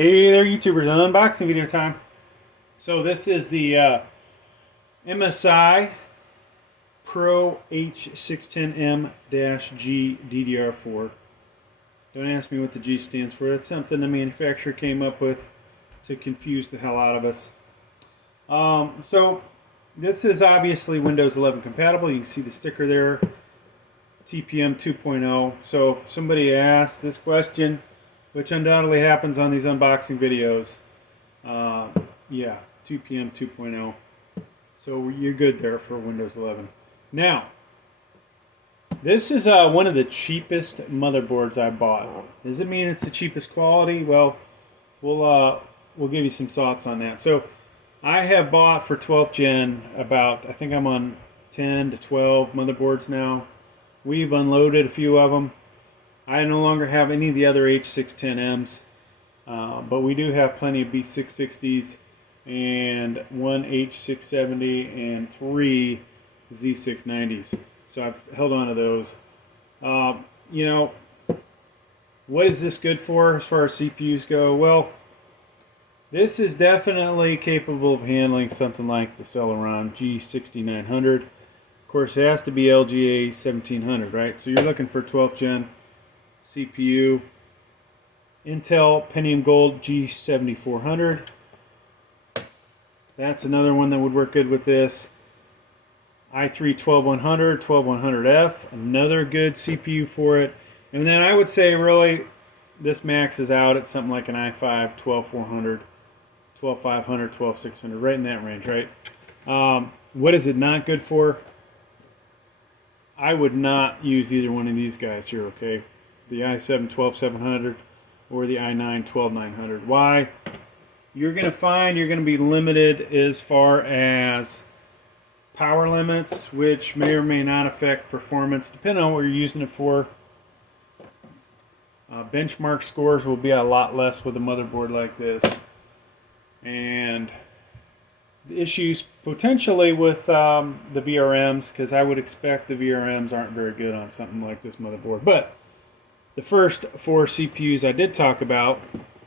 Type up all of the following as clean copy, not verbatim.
Hey there, YouTubers, unboxing video time. So this is the MSI Pro H610m-G DDR4. Don't ask me what the G stands for. That's something the manufacturer came up with to confuse the hell out of us. So this is obviously Windows 11 compatible. You can see the sticker there, TPM 2.0. So if somebody asks this question, which undoubtedly happens on these unboxing videos, yeah, 2PM 2.0. So you're good there for Windows 11. Now, this is one of the cheapest motherboards I bought. Does it mean it's the cheapest quality? Well, we'll give you some thoughts on that. So I have bought for 12th gen about, I think I'm on 10 to 12 motherboards now. We've unloaded a few of them. I no longer have any of the other H610Ms, but we do have plenty of B660s and one H670 and 3 Z690s. So I've held on to those. You know, what is this good for as far as CPUs go? Well, this is definitely capable of handling something like the Celeron G6900. Of course, it has to be LGA 1700, right? So you're looking for 12th gen CPU. Intel Pentium Gold G7400. That's another one that would work good with this. i3 12100, 12100F, another good CPU for it. And then I would say really this maxes out at something like an i5 12400, 12500, 12600, right in that range, right? What is it not good for? I would not use either one of these guys here, okay? The i7 12700 or the i9 12900. Why? You're going to find you're going to be limited as far as power limits, which may or may not affect performance, depending on what you're using it for. Benchmark scores will be a lot less with a motherboard like this. And the issues potentially with the VRMs, because I would expect the VRMs aren't very good on something like this motherboard. But the first four CPUs I did talk about,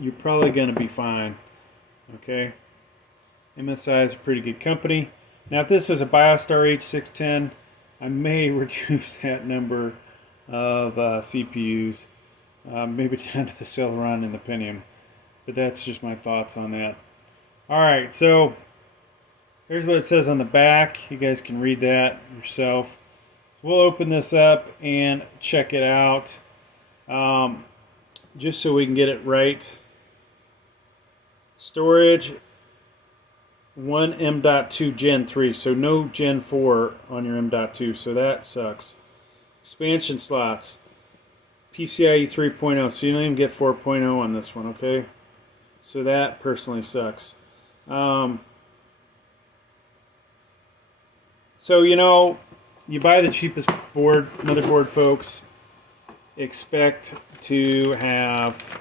you're probably going to be fine. Okay, MSI is a pretty good company. Now, if this was a BioStar H610, I may reduce that number of CPUs, maybe down to the Celeron and the Pentium. But that's just my thoughts on that. All right, so here's what it says on the back. You guys can read that yourself. We'll open this up and check it out, just so we can get it right. Storage 1 M.2 Gen 3, so no Gen 4 on your M.2, so that sucks. Expansion slots, PCIe 3.0, so you don't even get 4.0 on this one, okay? So that personally sucks. So, you know, you buy the cheapest motherboard, folks, expect to have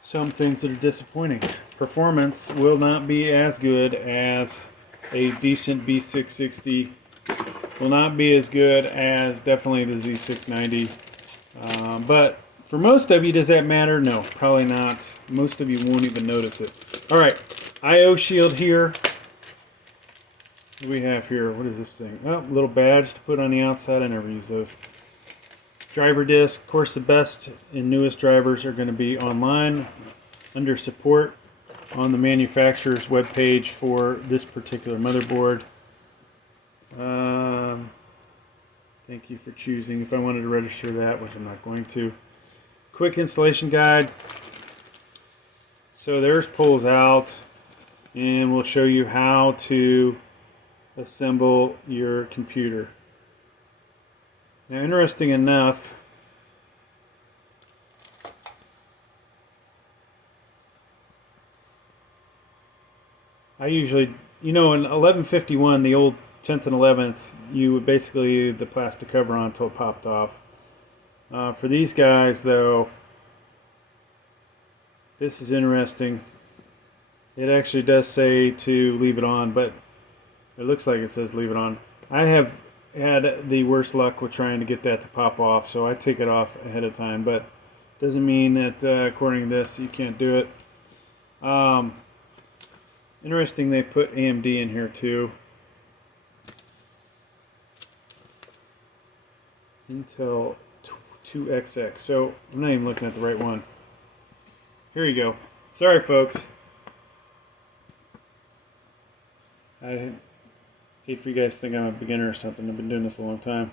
some things that are disappointing. Performance will not be as good as a decent B660. Will not be as good as definitely the Z690. But for most of you, does that matter? No, probably not. Most of you won't even notice it. All right, I/O shield here. What do we have here? What is this thing? Oh, little badge to put on the outside. I never use those. Driver disc. Of course, the best and newest drivers are going to be online under support on the manufacturer's webpage for this particular motherboard. Thank you for choosing. If I wanted to register that, which I'm not going to. Quick installation guide. So there's pulls out, and we'll show you how to assemble your computer. Now, interesting enough, I usually, you know, in 1151, the old 10th and 11th, you would basically the plastic cover on until it popped off. For these guys, though, this is interesting. It actually does say to leave it on, but it looks like it says leave it on. I have had the worst luck with trying to get that to pop off, so I take it off ahead of time. But Doesn't mean that according to this you can't do it. Interesting, they put AMD in here too. Intel 2XX. So I'm not even looking at the right one. Here you go. Sorry, folks. I hate for you guys to think I'm a beginner or something. I've been doing this a long time.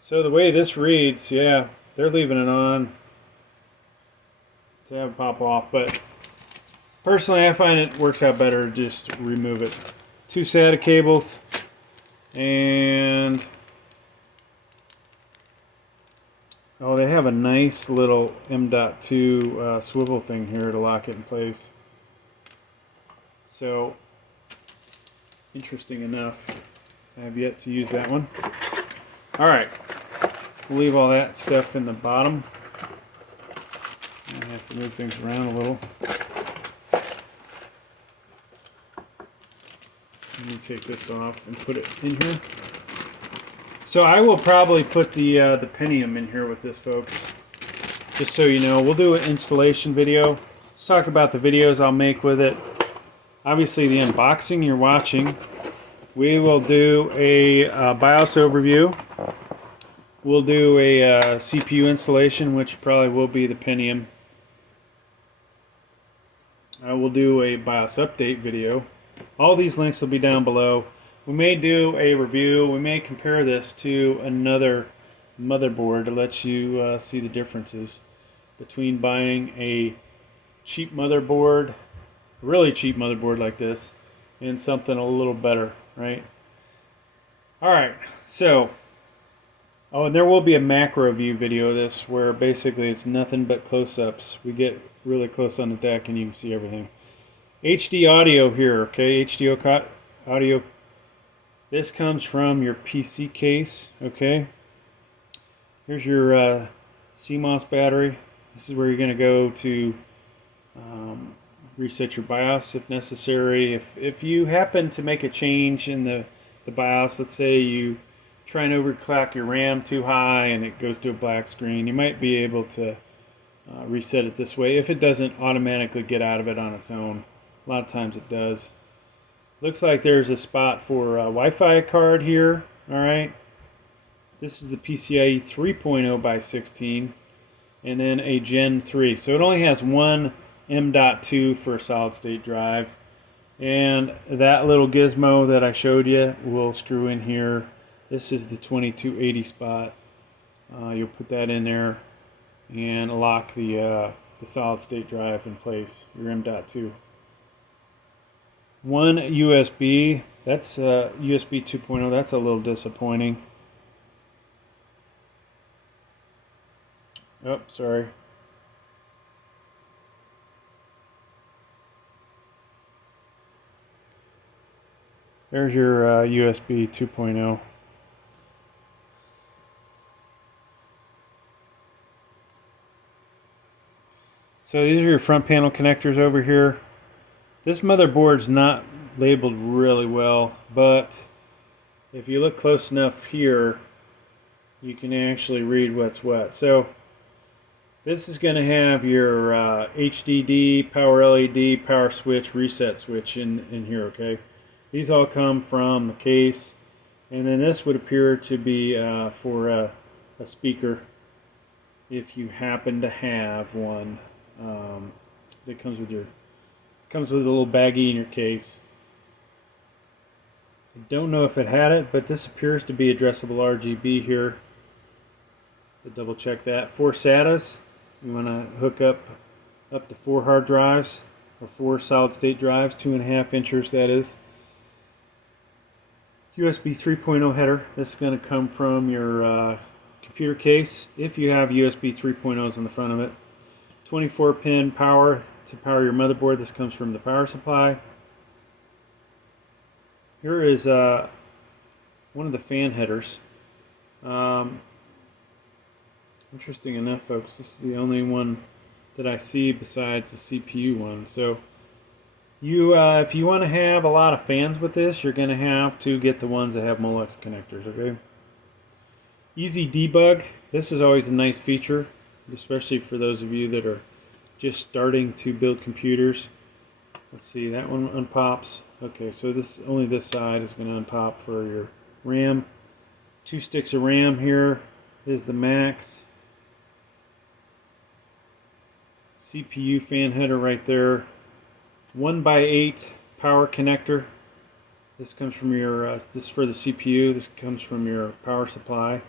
So the way this reads, yeah, they're leaving it on to have it pop off, but personally I find it works out better to just remove it. 2 SATA cables, and oh, they have a nice little M.2 swivel thing here to lock it in place. So, interesting enough, I have yet to use that one. Alright, we'll leave all that stuff in the bottom. I have to move things around a little. Let me take this off and put it in here. So I will probably put the Pentium in here with this, folks. Just so you know, we'll do an installation video. Let's talk about the videos I'll make with it. Obviously the unboxing you're watching. We will do a BIOS overview. We'll do a CPU installation, which probably will be the Pentium. I will do a BIOS update video. All these links will be down below. We may do a review. We may compare this to another motherboard to let you see the differences between buying a cheap motherboard, really cheap motherboard like this, and something a little better, right? Alright, so, oh, and there will be a macro view video of this where basically it's nothing but close-ups. We get really close on the deck and you can see everything. HD audio here, okay? HD audio. This comes from your PC case, okay? Here's your Cmos battery. This is where you're going to go to reset your BIOS if necessary. If you happen to make a change in the BIOS, let's say you try and overclock your RAM too high and it goes to a black screen, you might be able to reset it this way if it doesn't automatically get out of it on its own. A lot of times it does. Looks like there's a spot for a Wi-Fi card here. Alright. This is the PCIe 3.0 by 16 and then a Gen 3. So it only has one M.2 for a solid state drive. And that little gizmo that I showed you will screw in here. This is the 2280 spot. You'll put that in there and lock the solid state drive in place, your M.2. One USB, that's USB 2.0, that's a little disappointing. Oh, sorry. There's your USB 2.0. So these are your front panel connectors over here. This motherboard's not labeled really well, but if you look close enough here, you can actually read what's what. So this is going to have your HDD, power LED, power switch, reset switch in here, okay? These all come from the case, and then this would appear to be for a speaker if you happen to have one that comes with a little baggie in your case. I don't know if it had it, but this appears to be addressable RGB here. To double check that. 4 SATAs. You want to hook up to 4 hard drives or 4 solid state drives, 2.5 inches that is. USB 3.0 header. This is going to come from your computer case if you have USB 3.0s on the front of it. 24 pin power to power your motherboard. This comes from the power supply. Here is one of the fan headers. Interesting enough, folks, this is the only one that I see besides the CPU one. So you, if you want to have a lot of fans with this, you're going to have to get the ones that have Molex connectors, okay? Easy debug. This is always a nice feature, especially for those of you that are just starting to build computers. Let's see, that one unpops. Okay, so this only this side is going to unpop for your RAM. 2 sticks of RAM here. This is the max. CPU fan header right there. 1x8 power connector. This comes from your, this is for the CPU. This comes from your power supply.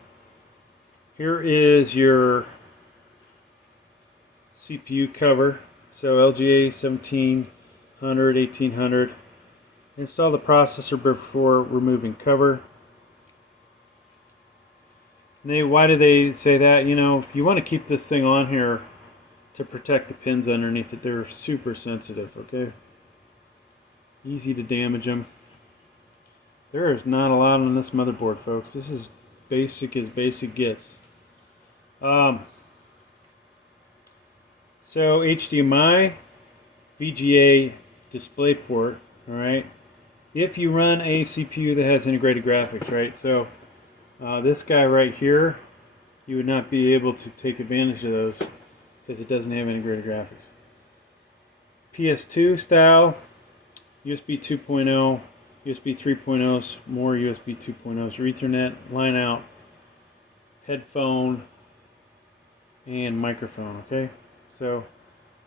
Here is your CPU cover. So LGA 1700, 1800. Install the processor before removing cover. Why do they say that? You know, you want to keep this thing on here to protect the pins underneath it. They're super sensitive, okay? Easy to damage them. There is not a lot on this motherboard, folks. This is basic as basic gets. So HDMI, VGA display port, alright? If you run a CPU that has integrated graphics, right? So this guy right here, you would not be able to take advantage of those because it doesn't have integrated graphics. PS2 style, USB 2.0, USB 3.0s, more USB 2.0s, your Ethernet, line out, headphone, and microphone, okay? So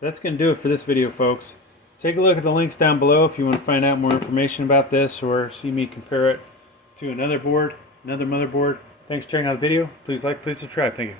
that's going to do it for this video, folks. Take a look at the links down below if you want to find out more information about this or see me compare it to another board, another motherboard. Thanks for checking out the video. Please like, please subscribe. Thank you.